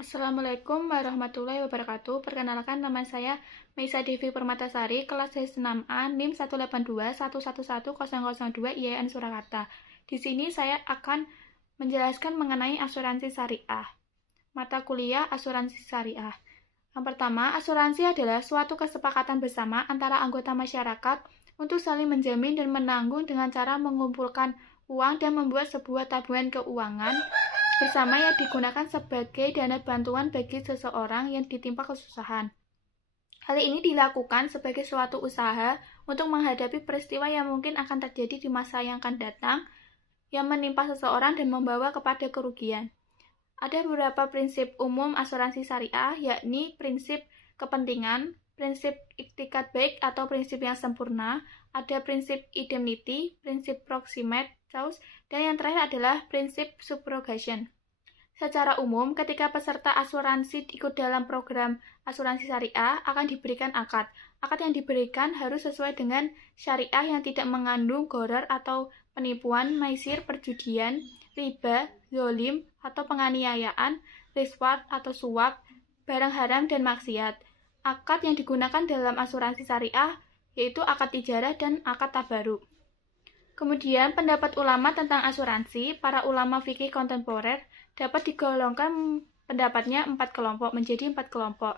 Assalamualaikum warahmatullahi wabarakatuh. Perkenalkan, nama saya Meisa Devi Permatasari, kelas S6A, NIM 182111002 IAIN Surakarta. Di sini saya akan menjelaskan mengenai asuransi syariah. Mata kuliah asuransi syariah. Yang pertama, asuransi adalah suatu kesepakatan bersama antara anggota masyarakat untuk saling menjamin dan menanggung dengan cara mengumpulkan uang dan membuat sebuah tabungan keuangan bersama yang digunakan sebagai dana bantuan bagi seseorang yang ditimpa kesusahan. Hal ini dilakukan sebagai suatu usaha untuk menghadapi peristiwa yang mungkin akan terjadi di masa yang akan datang yang menimpa seseorang dan membawa kepada kerugian. Ada beberapa prinsip umum asuransi syariah, yakni prinsip kepentingan, prinsip iktikat baik atau prinsip yang sempurna, ada prinsip indemnity, prinsip proximate clause, dan yang terakhir adalah prinsip subrogation. Secara umum, ketika peserta asuransi ikut dalam program asuransi syariah, akan diberikan akad. Akad yang diberikan harus sesuai dengan syariah yang tidak mengandung gharar atau penipuan, maisir, perjudian, riba, zolim, atau penganiayaan, riswat atau suap, barang haram, dan maksiat. Akad yang digunakan dalam asuransi syariah yaitu akad ijarah dan akad tabaruk. Kemudian, pendapat ulama tentang asuransi, para ulama fikih kontemporer dapat digolongkan pendapatnya menjadi empat kelompok.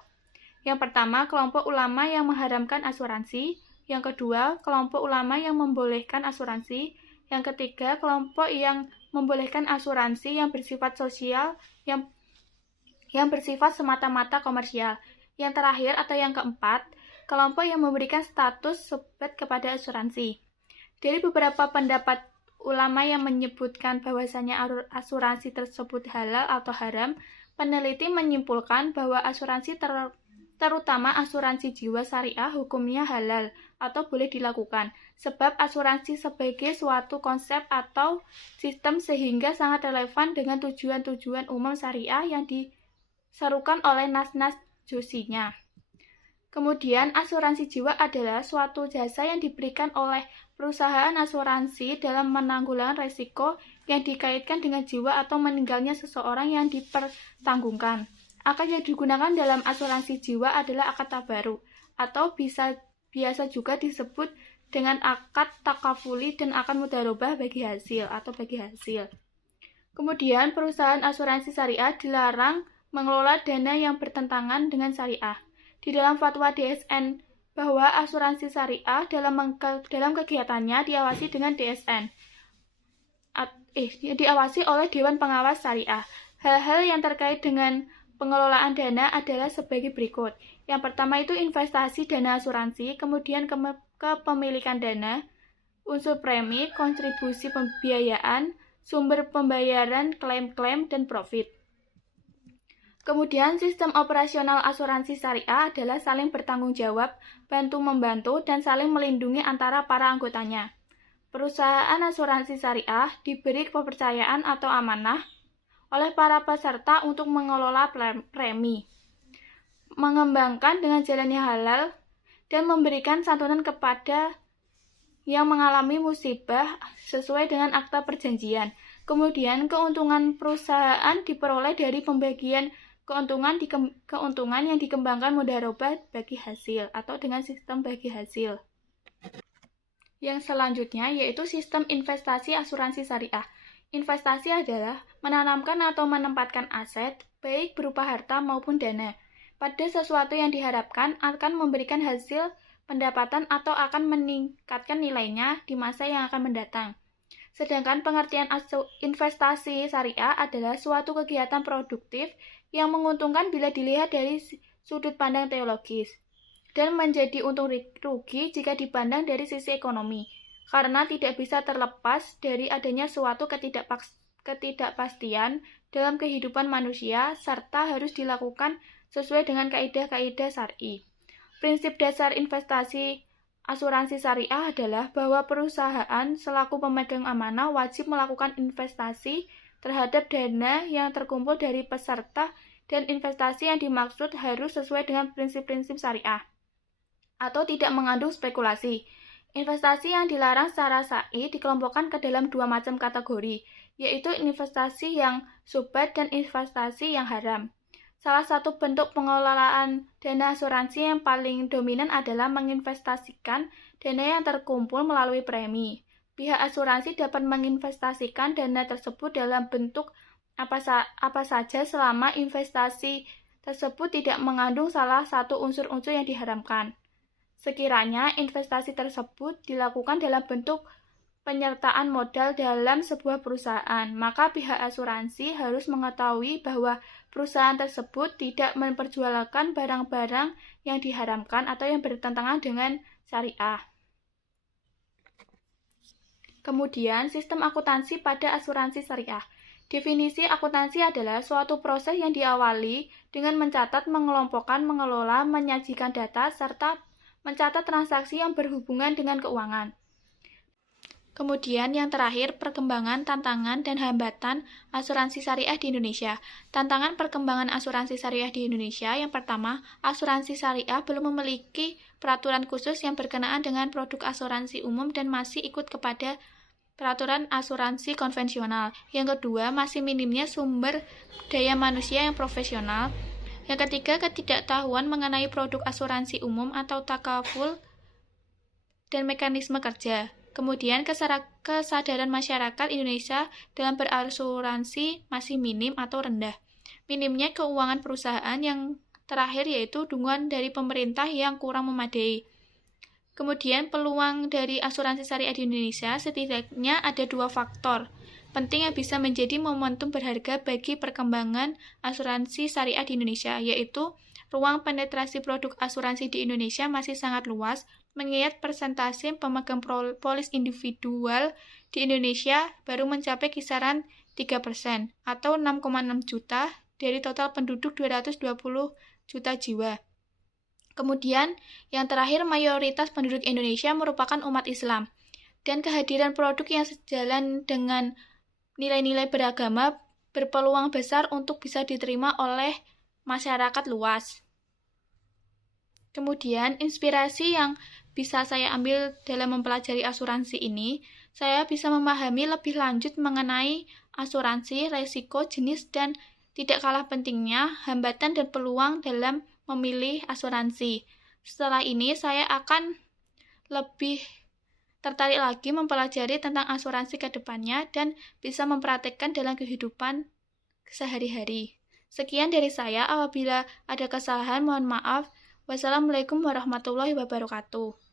Yang pertama, kelompok ulama yang mengharamkan asuransi. Yang kedua, kelompok ulama yang membolehkan asuransi. Yang ketiga, kelompok yang membolehkan asuransi yang bersifat sosial, yang bersifat semata-mata komersial. Yang terakhir atau yang keempat, kelompok yang memberikan status subjek kepada asuransi. Dari beberapa pendapat ulama yang menyebutkan bahwasanya asuransi tersebut halal atau haram, peneliti menyimpulkan bahwa asuransi terutama asuransi jiwa syariah hukumnya halal atau boleh dilakukan, sebab asuransi sebagai suatu konsep atau sistem sehingga sangat relevan dengan tujuan-tujuan umum syariah yang diserukan oleh nas-nas juzinya. Kemudian, asuransi jiwa adalah suatu jasa yang diberikan oleh perusahaan asuransi dalam menanggulangi risiko yang dikaitkan dengan jiwa atau meninggalnya seseorang yang dipertanggungkan. Akad yang digunakan dalam asuransi jiwa adalah akad tabaruk, atau biasa juga disebut dengan akad takafuli dan akad mudharabah bagi hasil. Kemudian, perusahaan asuransi syariah dilarang mengelola dana yang bertentangan dengan syariah. Di dalam fatwa DSN bahwa asuransi syariah dalam kegiatannya diawasi dengan diawasi oleh Dewan Pengawas Syariah. Hal-hal yang terkait dengan pengelolaan dana adalah sebagai berikut. Yang pertama itu investasi dana asuransi, kemudian kepemilikan dana, unsur premi, kontribusi pembiayaan, sumber pembayaran, klaim-klaim, dan profit. Kemudian, sistem operasional asuransi syariah adalah saling bertanggung jawab, bantu-membantu, dan saling melindungi antara para anggotanya. Perusahaan asuransi syariah diberi kepercayaan atau amanah oleh para peserta untuk mengelola premi, mengembangkan dengan jalan yang halal, dan memberikan santunan kepada yang mengalami musibah sesuai dengan akta perjanjian. Kemudian, keuntungan perusahaan diperoleh dari pembagian keuntungan yang dikembangkan mudharabah bagi hasil atau dengan sistem bagi hasil. Yang selanjutnya yaitu sistem investasi asuransi syariah. Investasi adalah menanamkan atau menempatkan aset, baik berupa harta maupun dana, pada sesuatu yang diharapkan akan memberikan hasil pendapatan atau akan meningkatkan nilainya di masa yang akan mendatang. Sedangkan pengertian investasi syariah adalah suatu kegiatan produktif yang menguntungkan bila dilihat dari sudut pandang teologis, dan menjadi untung rugi jika dipandang dari sisi ekonomi, karena tidak bisa terlepas dari adanya suatu ketidakpastian dalam kehidupan manusia, serta harus dilakukan sesuai dengan kaidah-kaidah syar'i. Prinsip dasar investasi asuransi syariah adalah bahwa perusahaan selaku pemegang amanah wajib melakukan investasi terhadap dana yang terkumpul dari peserta, dan investasi yang dimaksud harus sesuai dengan prinsip-prinsip syariah atau tidak mengandung spekulasi. Investasi yang dilarang secara syar'i dikelompokkan ke dalam dua macam kategori, yaitu investasi yang syubhat dan investasi yang haram. Salah satu bentuk pengelolaan dana asuransi yang paling dominan adalah menginvestasikan dana yang terkumpul melalui premi. Pihak asuransi dapat menginvestasikan dana tersebut dalam bentuk apa saja selama investasi tersebut tidak mengandung salah satu unsur-unsur yang diharamkan. Sekiranya investasi tersebut dilakukan dalam bentuk penyertaan modal dalam sebuah perusahaan, maka pihak asuransi harus mengetahui bahwa perusahaan tersebut tidak memperjualbelikan barang-barang yang diharamkan atau yang bertentangan dengan syariah. Kemudian, sistem akuntansi pada asuransi syariah. Definisi akuntansi adalah suatu proses yang diawali dengan mencatat, mengelompokkan, mengelola, menyajikan data, serta mencatat transaksi yang berhubungan dengan keuangan. Kemudian yang terakhir, perkembangan, tantangan, dan hambatan asuransi syariah di Indonesia. Tantangan perkembangan asuransi syariah di Indonesia, yang pertama, asuransi syariah belum memiliki peraturan khusus yang berkenaan dengan produk asuransi umum dan masih ikut kepada peraturan asuransi konvensional. Yang kedua, masih minimnya sumber daya manusia yang profesional. Yang ketiga, ketidaktahuan mengenai produk asuransi umum atau takaful dan mekanisme kerja. Kemudian, kesadaran masyarakat Indonesia dalam berasuransi masih minim atau rendah. Minimnya keuangan perusahaan, yang terakhir yaitu dukungan dari pemerintah yang kurang memadai. Kemudian, peluang dari asuransi syariah di Indonesia setidaknya ada 2 faktor penting yang bisa menjadi momentum berharga bagi perkembangan asuransi syariah di Indonesia, yaitu ruang penetrasi produk asuransi di Indonesia masih sangat luas, mengingat persentase pemegang polis individual di Indonesia baru mencapai kisaran 3% atau 6,6 juta dari total penduduk 220 juta jiwa. Kemudian, yang terakhir, mayoritas penduduk Indonesia merupakan umat Islam, dan kehadiran produk yang sejalan dengan nilai-nilai beragama berpeluang besar untuk bisa diterima oleh masyarakat luas. Kemudian, inspirasi yang bisa saya ambil dalam mempelajari asuransi ini, saya bisa memahami lebih lanjut mengenai asuransi, resiko, jenis, dan tidak kalah pentingnya, hambatan dan peluang dalam memilih asuransi. Setelah ini, saya akan lebih tertarik lagi mempelajari tentang asuransi ke depannya dan bisa mempraktekkan dalam kehidupan sehari-hari. Sekian dari saya, apabila ada kesalahan mohon maaf. Wassalamualaikum warahmatullahi wabarakatuh.